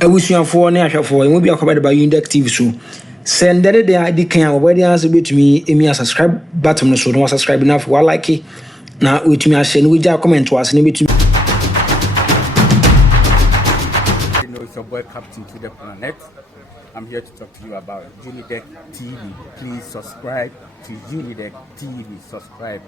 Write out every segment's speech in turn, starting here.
Awusuafo ne ahwefo emu bi akobade ba Unidek TV so send the day kan obodi answer betumi emi subscribe button no so no subscribe na for like na wetumi a share no we comment was ne betumi. You know, it's your boy Captain to the Planet. I'm here to talk to you about Unidek TV. Please subscribe to Unidek TV. Subscribe.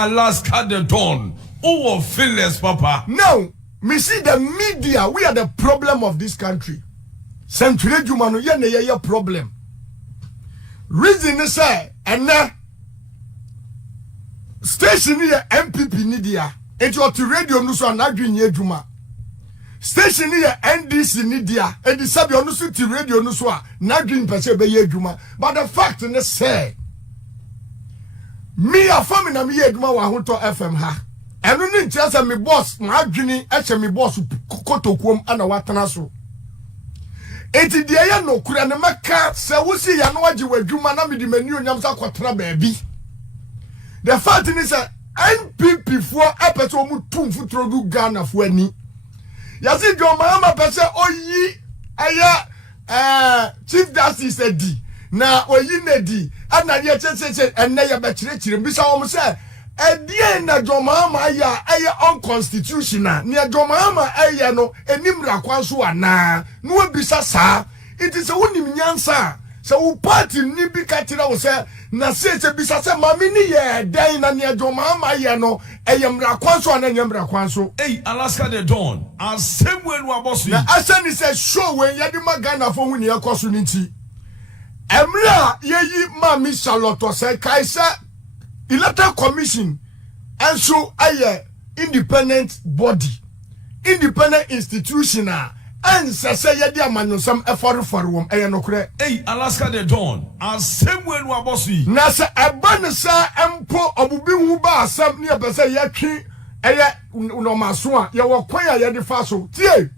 Alaska the dawn. Oh, fearless, Papa. Now, me see the media. We are the problem of this country. Century Jumano, ye problem. Reason is say, and station here MPP media. It was to radio no so na dwen ye dwuma. Station here NDC media. And the sabi no so to radio no so na dwen pese be ye dwuma. But the fact is say me a family na me ye dwuma wa hoto FM ha. Eno ni ntia say me boss na adwini e me boss kotokuom ana watana so. Enti de ye no kura ne maka se wosi ya no age wadwuma na me di mani onyam sa kwotena baabi. The fact is that NPP for epeto mu tumfutro du Ghana for ani. Yasi go Mahama pese oyi aya Chief Justice edi na oyi nedi ana ye cheche enne ye be chire bisa wo se edie na jo Mahama aya unconstitutional ne jo Mahama aya no enimra kwanso ana no bisa sa it is a wonim nyansa se wo party ni bi ka tira wo se na se bisa se mami ni ye dan na ne jo Mahama aya no eyemra kwanso ana nyemra kwanso. Hey, Alaska the dawn. And same way no abosu. Na asani se show when yadi magana for hu ne yakoso ni nti. Emra yeyi mami Charlotte say kaisa electoral commission and so aye independent body, independent institution and say yadi amanyosam eforu wom eye nokre. Hey, Alaska the dawn. And same way no abosu. Na se ebane sa empo obubi hu ba asam ne ebese yatwi eye unomaso a ye wo kwan a ye de fa so tie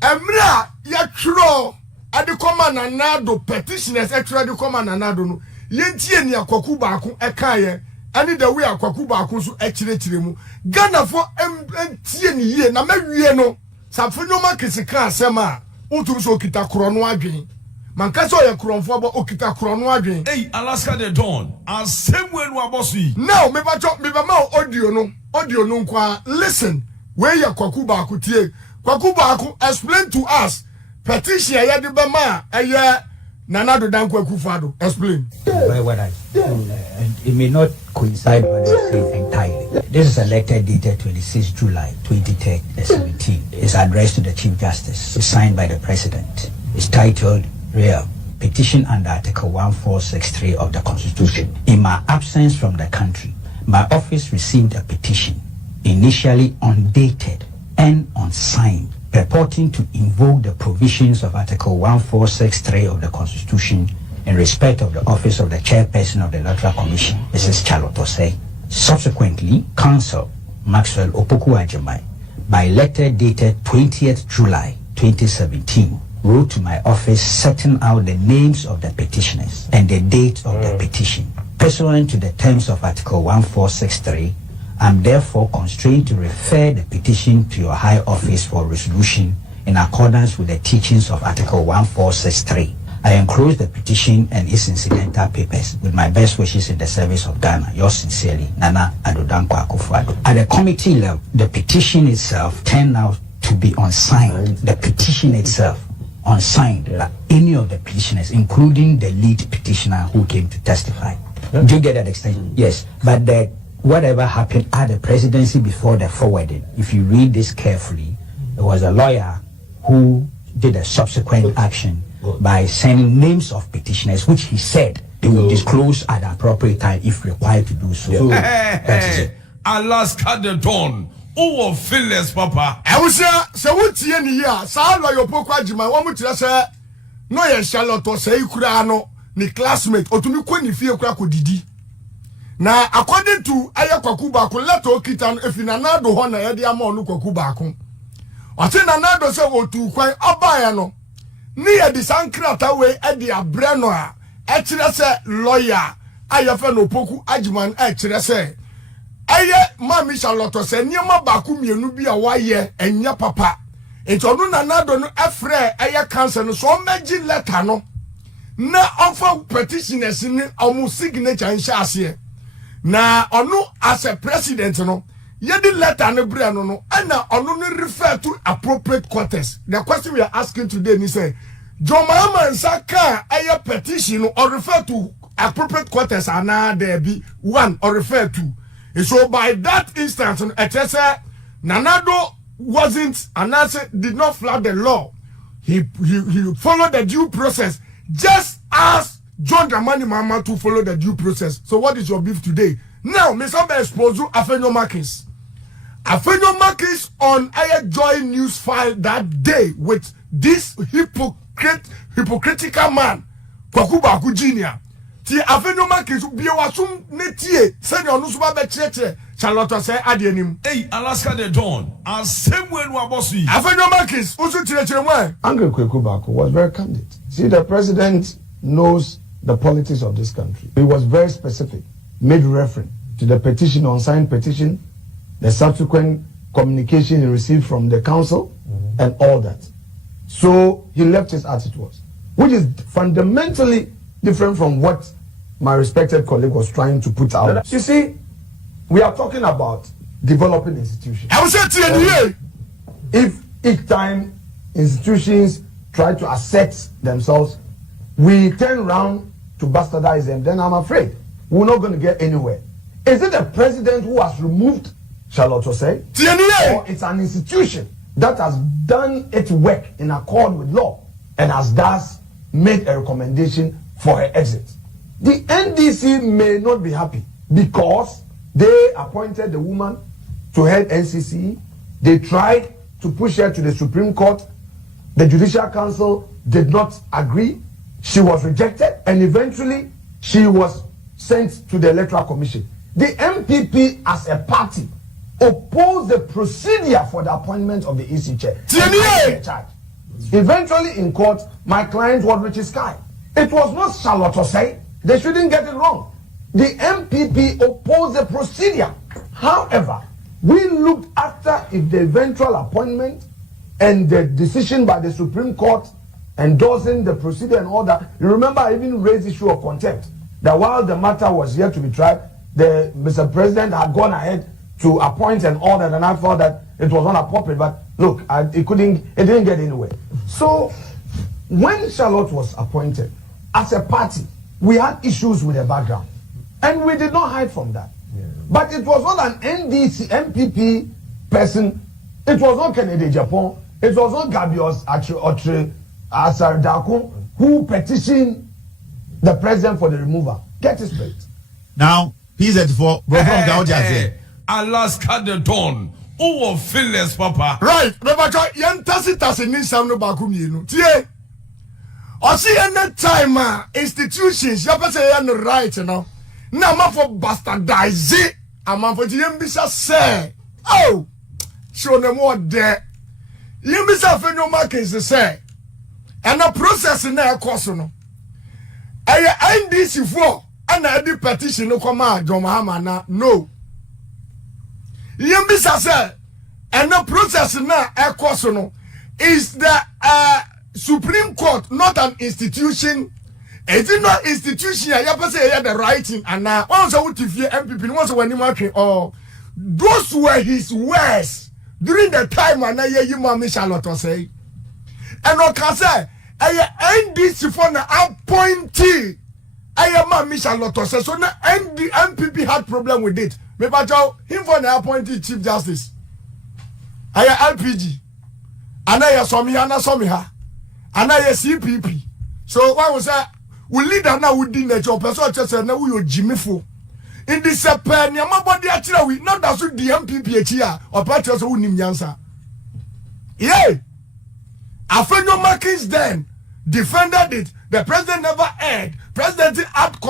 emra yatwro ade koma na nado petitioners actually ade koma na nado no yentie ni Kwaku Baako ekaye ani the way Kwaku Baako so ekirechire mu Ghana for entie ni ye na mawie no Afenyo Markin sika asema utum so okita krono adwen manka so ye kronfo bo okita krono adwen. Hey, Alaska the dawn. And same way no abosu. Now me ba ma audio no nkwa listen where ya Kwaku Baako tie Kwaku Baako explain to us petition ya de ba ma eye Nanado Dan Kwaku Fado explain. What it may not coincide with what I say entirely. This is a letter dated 26 July 2017. It's addressed to the Chief Justice. It's signed by the President. It's titled Real Petition under Article 1463 of the Constitution. In my absence from the country, my office received a petition, initially undated and unsigned, purporting to invoke the provisions of Article 1463 of the Constitution in respect of the office of the chairperson of the Electoral Commission, Mrs. Charlotte. Subsequently, Counsel Maxwell Opoku Ajimai, by letter dated 20th July 2017, wrote to my office setting out the names of the petitioners and the date of the petition. Pursuant to the terms of Article 1463, I'm therefore constrained to refer the petition to your high office for resolution in accordance with the teachings of Article 1463. I enclose the petition and its incidental papers with my best wishes in the service of Ghana. Yours sincerely, Nana Adodan Kwaku. At the committee level, the petition itself turned out to be unsigned. The petition itself unsigned, like any of the petitioners, including the lead petitioner who came to testify. Do you get that extension? Yes, but that whatever happened at the presidency before the forwarding, if you read this carefully, there was a lawyer who did a subsequent action by sending names of petitioners, which he said they will disclose at the appropriate time if required to do so. That is it. Alaska the dawn. Oh, fearless, Papa. I was say what ye ni ya sa lawyer Opoku Ajimai wo mutira say no ye Charlotte say kura no ni classmate otumi ko ni fie kura ko didi na according to aya Kwaku Baako letter okita no efina nado ho na ye de ama onu Kwaku Baako o se na nado say otu kwan obaya no ni ye de sankrata we e de abre no a e kire say lawyer Afenyo Poku Ajiman kyerɛ sɛ aye Mami Charlotte sɛ niema Baako mienu bi a waye enya papa enti onu nanado no efre aye cancer no so meji letter no na offer petitioners ni omu signature nhyase na onu as a president no yedi letter no bre no na onu no refer to appropriate quarters. The question we are asking today ni say Mahama nsaka aye petition or refer to appropriate quarters are now there be one or refer to. And so by that instance, Nanado wasn't and did not flout the law. He followed the due process just as John Dramani Mahama to follow the due process. So what is your beef today? Now, Mr. expose Afenyo Markin. Afenyo Markin on Air Joy News file that day with this hypocritical man, Kwaku Baako Jr. Ti Afenyo Markin bi wasum netie send onu so ba be chire Charlotte say adenim. Hey, Alaska the Dawn. As same way no abosu. Afenyo Markin usu chire mo. Uncle Kwaku Baako was very candid. See, the president knows the politics of this country. He was very specific, made reference to the petition, unsigned petition, the subsequent communication he received from the council, and all that. So he left his as it was, which is fundamentally different from what my respected colleague was trying to put out. You see, we are talking about developing institutions. If each time institutions try to assert themselves, we turn around to bastardize them, then I'm afraid we're not going to get anywhere. Is it the president who has removed Charlotte Osei? Or it's an institution that has done its work in accord with law and has thus made a recommendation for her exit? The NDC may not be happy because they appointed the woman to head NCC. They tried to push her to the Supreme Court. The Judicial Council did not agree. She was rejected, and eventually she was sent to the Electoral Commission. The MPP as a party opposed the procedure for the appointment of the EC chair. Eventually in court, my client was Richie Sky. It was not Charlotte Osei. They shouldn't get it wrong. The MPP opposed the procedure. However, we looked after if the eventual appointment and the decision by the Supreme Court endorsing the procedure and all that. You remember I even raised the issue of contempt. That while the matter was yet to be tried, the Mr. President had gone ahead to appoint and all that, and I thought that it was not appropriate. But look, it didn't get anywhere. So when Charlotte was appointed, as a party, we had issues with the background, and we did not hide from that. Yeah. But it was not an NDC MPP person. It was not Kennedy Japan. It was not Gabios Asar Dako who petitioned the president for the removal. Get it straight. Now, PZ4, Gov't. Alaska the Dawn. Oh, fearless, Papa. Right. Remember, yan tasi ni samno Baako mienu. Tie. Osi any time institutions ya pese yan right no. Na ma for bastardize. Ama for ti yembisa say. Oh. Show them what there. Yembisa Afenyo Markin say. And the process na ekoso no. Aya NDC for and the petition no come out Mahama na no. Yembisa say and the process na ekoso no is the Supreme Court not an institution. Is it not institution? Ya say ya the writing and now also what if you MPP once when you mark oh those were his words during the time and I you Mami Charlotte say and no can say I NDC for na appointee I am Mami Charlotte say so na MPP had problem with it. Me bajo him for the appointee Chief Justice. I LPG and I somiha and I CPP. So why was that? We leader now we did nature person just say now we Jimmy Fo. In this pen, your body actually we not that's the MPP here or party also who nim yansa. Yeah. Afenyo Markin then defended it. The president never heard. President act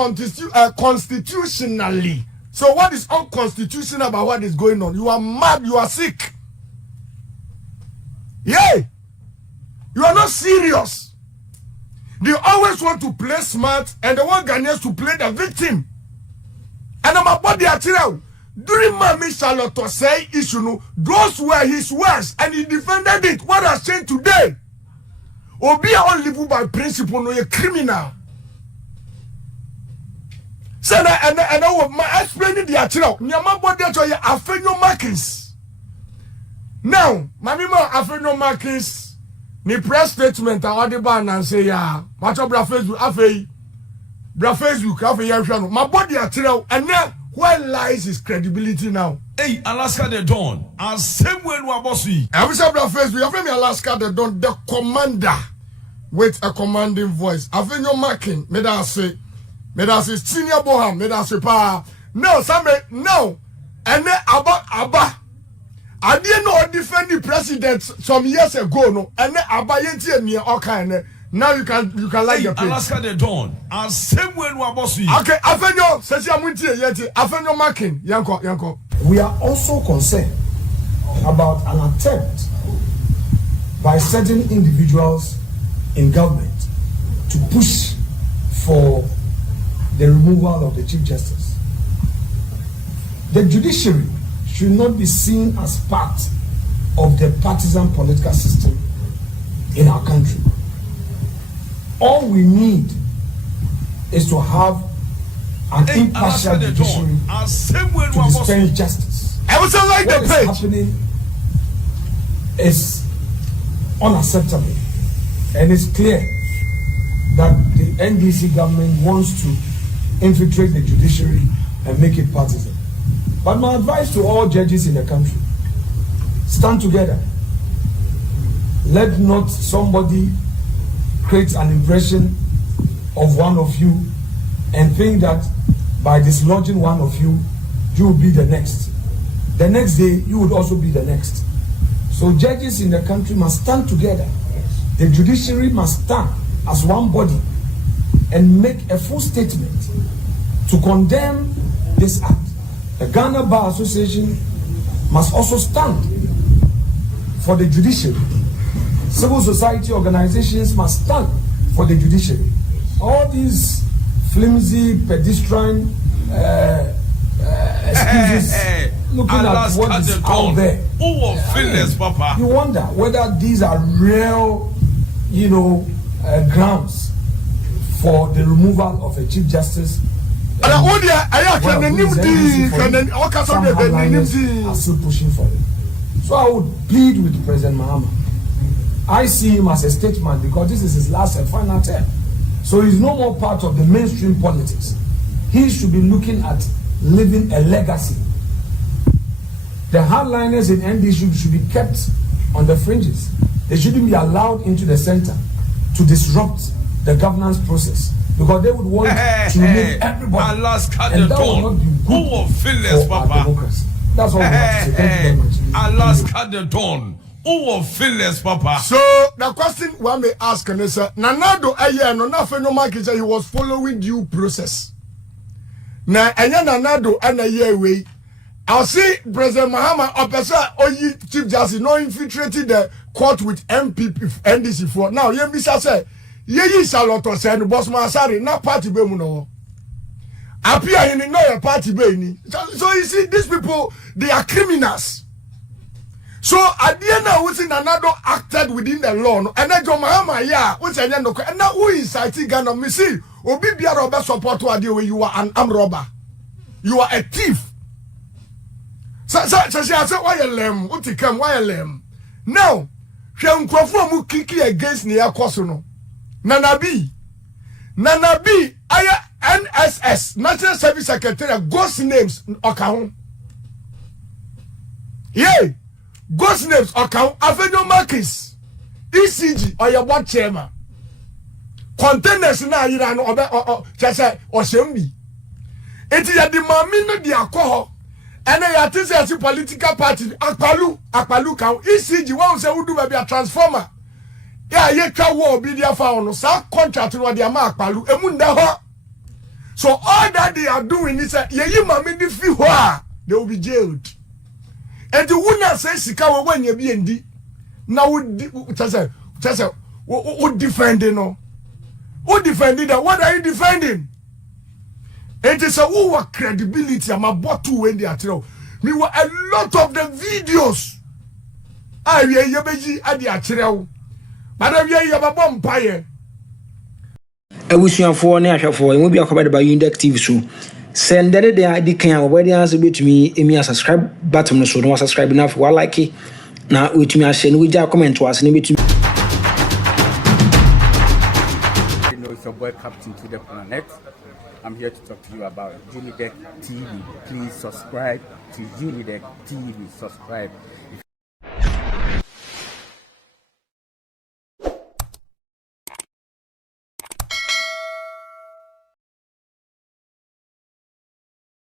constitutionally. So what is unconstitutional about what is going on? You are mad, you are sick. Yeah. You are not serious. They always want to play smart and they want Ghanaians to play the victim. my body atira during Mami Charlotte say issue no, those were his words and he defended it. What I say today, Obi all live by principle, no, a criminal. So and I my explaining the atira. My body atira Afenyo Markin. Now, Mami ma Afenyo Markin, ni press statement a odi ban and say ya, match up Facebook, afei, Facebook, afei ya my body atira and now. Where lies his credibility now? Hey, Alaska the Dawn. And same way we are bossy. I wish I would have you have me Alaska the Dawn, the commander with a commanding voice. Afenyo Markin, may I say senior Boham, may I say pa. No, somebody, no. And then Abba. I didn't know defend the president some years ago, no. And then Abba yeti me all kind. Now you can like your page. Alaska the Dawn. And same way we are bossy. Okay, Afenyo, says yeti. Afenyo Markin, yanko. We are also concerned about an attempt by certain individuals in government to push for the removal of the Chief Justice. The judiciary should not be seen as part of the partisan political system in our country. All we need is to have an impartial judiciary to dispense justice. I was like what the is page. happening is unacceptable, and it's clear that the NDC government wants to infiltrate the judiciary and make it partisan. But my advice to all judges in the country: stand together. Let not somebody create an impression of one of you and think that by dislodging one of you, you will be the next. The next day, you would also be the next. So judges in the country must stand together. The judiciary must stand as one body and make a full statement to condemn this act. The Ghana Bar Association must also stand for the judiciary. Civil society organizations must stand for the judiciary. All these flimsy, pedestrian excuses looking at what is out there. You wonder whether these are real, grounds for the removal of a Chief Justice. Are still pushing for it. So I would plead with President Mahama. I see him as a statesman because this is his last and final term. So he's no more part of the mainstream politics. He should be looking at leaving a legacy. The hardliners in NDC should be kept on the fringes. They shouldn't be allowed into the center to disrupt the governance process because they would want to remove everybody. And that will not be good for our democracy. That's all we have to say. Thank you very much. Alaska the Dawn. Papa. So the question one may ask is Nanado no Afenyo Markin say he was following due process. Na enya Nanado and a year way. I'll see President Mahama opesa oyi Chief Justice no infiltrated the court with MPP NDC for. Now ye bisa say ye Charlotte say no boss Masari na party be mu no. Appear in no party be ni. So you see these people, they are criminals. So at the end, we see Nanado acted within the law, and then John Mahama, which I know, and now who is citing Ghana? Me see, Obi Biara support to idea where you are an armed robber, you are a thief. So I said, why a lamb? What you come? Why a lamb? Now, she mu kiki against Nia Kosono. Nanabi, Aya NSS, National Service Secretary, ghost names account. Yeah. Ghost names account Afenyo Markin, ECG or your board chairman. Containers na yira no chese oshembi. Enti ya di mami no di alcohol. And ya tise as political party akpalu kan ECG one say wudu be a transformer. Ya ye twa wo obi dia fa no sa contract no dia ma akpalu emu nda ho. So all that they are doing is ye mami di fi ho a they will be jailed. And the winner says Sika when you be in now would defending no. Who defended that? What are you defending? It is a who credibility. I'm about to win the atro. Me were a lot of the videos. I yabeji at the atro. But I yababa empire. I wish you for an air for and will be accompanied by Unidek TV so. Send that the ID can already answer to me. A subscribe button so no subscribe enough for like it. Now with me I share with your comment to us and it's your boy Captain to the planet. I'm here to talk to you about Unidek TV. Please subscribe to Unidek TV. Subscribe.